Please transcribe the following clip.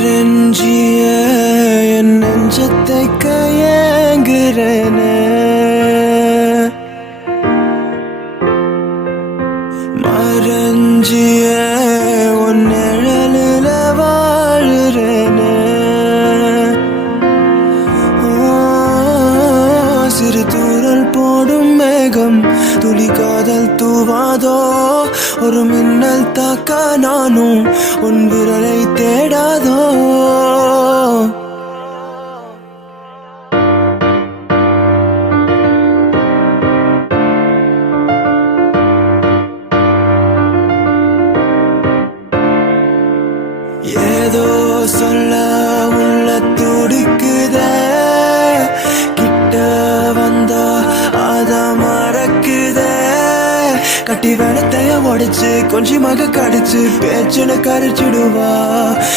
மறைஞ்சிய என் நெஞ்சத்தை கையேங்குறேனே, மறைஞ்சிய உன் நிழலில வாழுறேனே. சிறு தூரல் போடும் மேகம் துளி காதல் தூவாதோ, ஒரு மின்னல் தாக்க நானும் உன் விரலை தேடாதோ. ஏதோ சொல்ல உள்ள துடிக்குதே, கிட்ட வந்தா அத மறக்குதே. கட்டி வெளத்தைய உடைச்சு கொஞ்சமாக கடிச்சு பேச்சுன்னு கரிச்சிடுவா.